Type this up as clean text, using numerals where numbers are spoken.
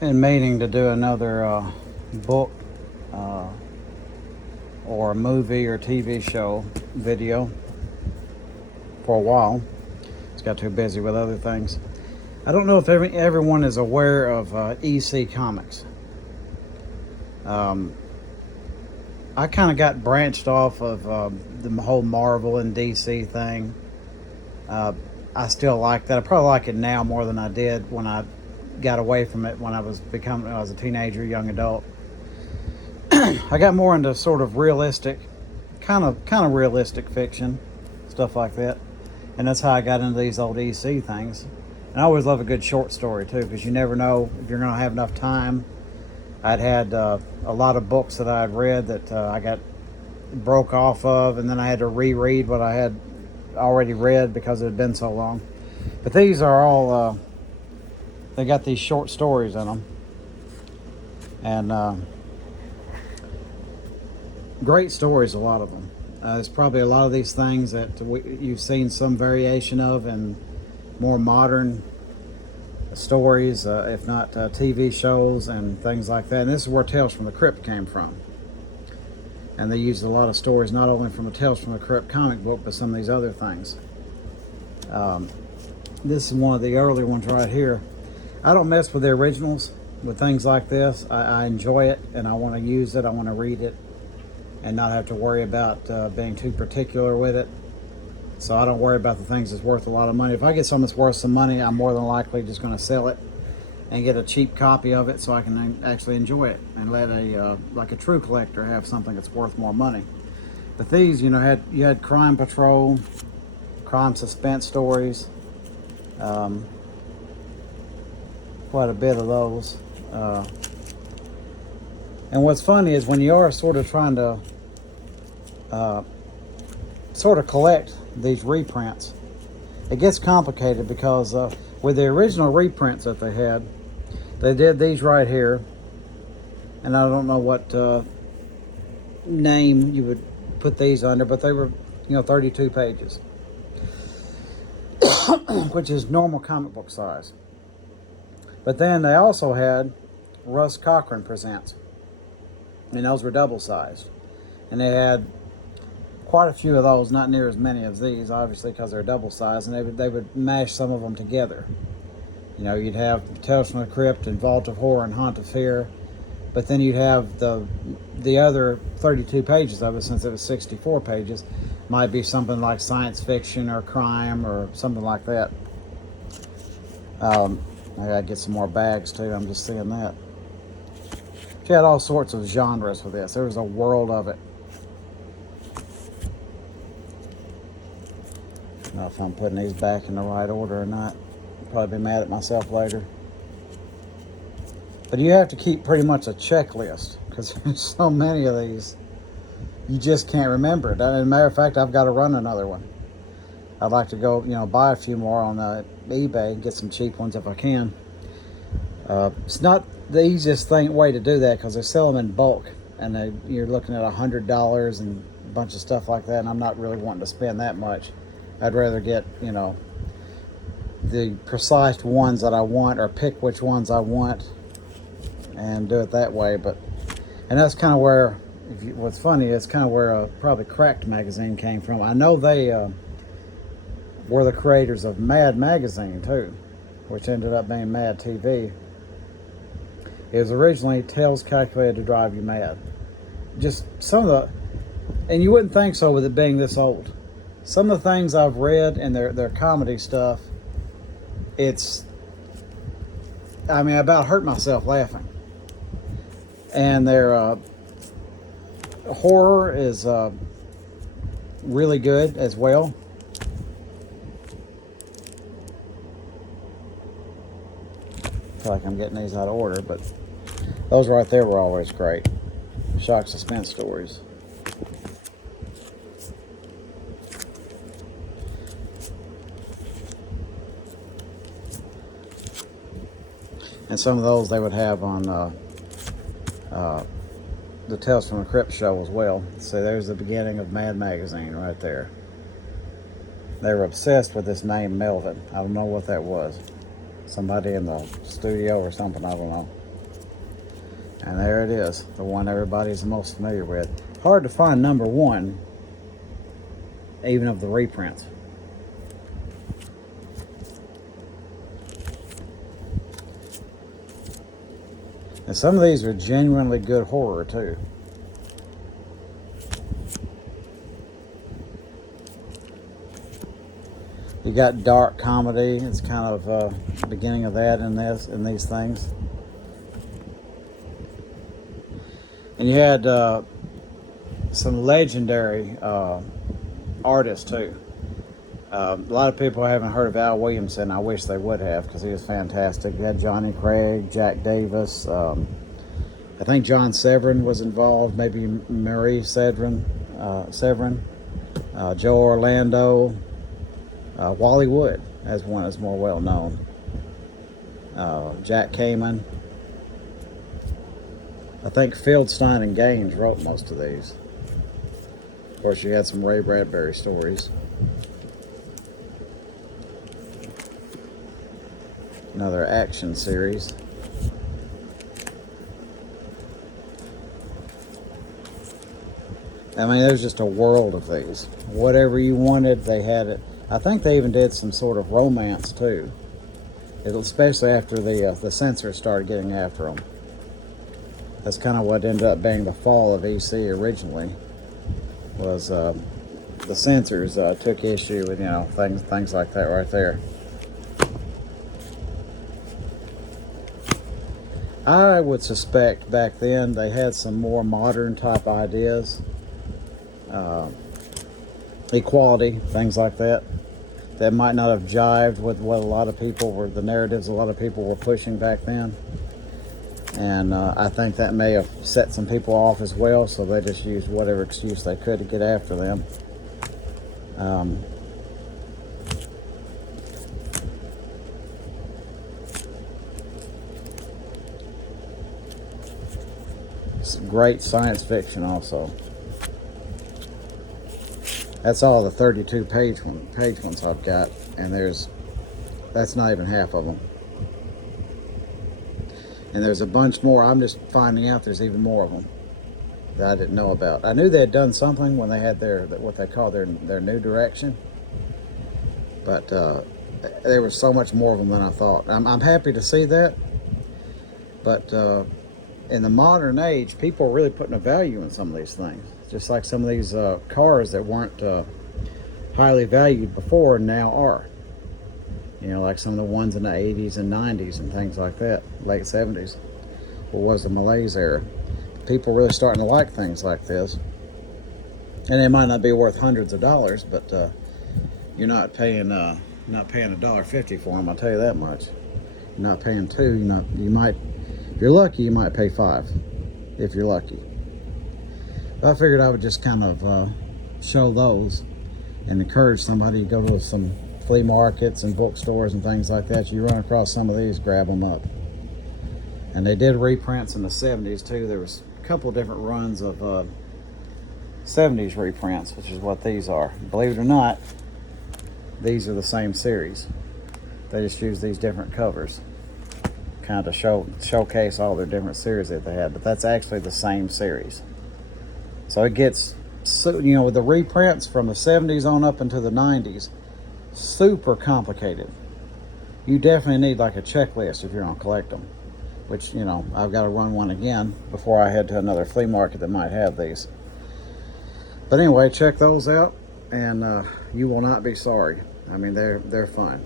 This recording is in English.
been meaning to do another book uh, or a movie or TV show video for a while. Just got too busy with other things. I don't know if everyone is aware of EC Comics. Um, I kind of got branched off of the whole Marvel and DC thing. Uh, I still like that. I probably like it now more than I did when I got away from it when I was a teenager, young adult. I got more into sort of realistic, kind of realistic fiction, stuff like that, and that's how I got into these old EC things. And I always love a good short story too, because you never know if you're going to have enough time. I'd had a lot of books that I'd read that I got broke off of, and then I had to reread what I had already read because it had been so long. But these are all they got these short stories in them, and great stories, a lot of them. There's probably a lot of these things that you've seen some variation of in more modern stories, if not TV shows and things like that. And this is where Tales from the Crypt came from. And they used a lot of stories not only from the Tales from the Crypt comic book, but some of these other things. This is one of the early ones right here. I don't mess with the originals with things like this. I enjoy it and I want to use it. I want to read it and not have to worry about being too particular with it. So I don't worry about the things that's worth a lot of money. If I get something that's worth some money, I'm more than likely just going to sell it and get a cheap copy of it so I can actually enjoy it and let like a true collector have something that's worth more money. But these, you had Crime Patrol, crime suspense stories, quite a bit of those. And what's funny is when you are sort of trying to sort of collect these reprints, it gets complicated because with the original reprints that they had, they did these right here, and I don't know what name you would put these under, but they were 32 pages, which is normal comic book size. But then they also had Russ Cochran Presents, and those were double sized, and they had quite a few of those, not near as many as these, obviously, because they're double sized, and they would mash some of them together. You'd have Tales from the Crypt and Vault of Horror and Haunt of Fear, but then you'd have the other 32 pages of it, since it was 64 pages, might be something like science fiction or crime or something like that. I gotta get some more bags too, I'm just seeing that. She had all sorts of genres for this. There was a world of it. I don't know if I'm putting these back in the right order or not. I'll probably be mad at myself later. But you have to keep pretty much a checklist because there's so many of these. You just can't remember it. As a matter of fact, I've got to run another one. I'd like to go, buy a few more on eBay and get some cheap ones if I can. It's not the easiest way to do that because they sell them in bulk, and you're looking at $100 and a bunch of stuff like that, and I'm not really wanting to spend that much. I'd rather get, the precise ones that I want, or pick which ones I want and do it that way. And that's kind of where, what's funny, it's kind of where probably Cracked Magazine came from. I know they were the creators of Mad Magazine too, which ended up being Mad TV. It was originally Tales Calculated to Drive You Mad. Just some of the, and you wouldn't think so with it being this old. Some of the things I've read and their comedy stuff, I about hurt myself laughing. And their horror is really good as well. I feel like I'm getting these out of order, but those right there were always great. Shock suspense stories. And some of those they would have on the Tales from the Crypt show as well. So there's the beginning of Mad Magazine right there. They were obsessed with this name Melvin. I don't know what that was. Somebody in the studio or something, I don't know. And there it is, the one everybody's most familiar with. Hard to find number one, even of the reprints. And some of these are genuinely good horror too. You got dark comedy. It's kind of beginning of that in these things. And you had some legendary artists too. A lot of people haven't heard of Al Williamson. I wish they would have, because he was fantastic. You had Johnny Craig, Jack Davis. I think John Severin was involved. Maybe Marie Severin, Joe Orlando, Wally Wood as one is more well known. Jack Kamen. I think Fieldstein and Gaines wrote most of these. Of course, you had some Ray Bradbury stories. Another action series. I mean, there's just a world of these. Whatever you wanted, they had it. I think they even did some sort of romance too, especially after the censors started getting after them. That's kind of what ended up being the fall of EC originally. Was the censors took issue with things like that right there. I would suspect back then they had some more modern type ideas, equality, things like that might not have jived with what the narratives a lot of people were pushing back then. And I think that may have set some people off as well, so they just used whatever excuse they could to get after them. It's great science fiction also. That's all the 32 page ones I've got, and that's not even half of them. And there's a bunch more. I'm just finding out there's even more of them that I didn't know about. I knew they had done something when they had what they call their new direction, but there was so much more of them than I thought. I'm happy to see that, but in the modern age, people are really putting a value in some of these things. Just like some of these cars that weren't highly valued before now are. Like some of the ones in the 80s and 90s and things like that, late 70s. What was the malaise era? People really starting to like things like this. And they might not be worth hundreds of dollars, but you're not paying $1.50 for them, I'll tell you that much. You're not paying $2. You might, if you're lucky, you might pay $5, if you're lucky. But I figured I would just kind of show those and encourage somebody to go to some flea markets and bookstores and things like that. You run across some of these, grab them up. And they did reprints in the 70s too. There was a couple of different runs of 70s reprints, which is what these are. Believe it or not, these are the same series. They just use these different covers kind of to showcase all their different series that they had, but that's actually the same series. So it gets, with the reprints from the 70s on up into the 90s, super complicated. You definitely need like a checklist if you're going to collect them, which, I've got to run one again before I head to another flea market that might have these. But anyway, check those out, and you will not be sorry. I mean, they're fun.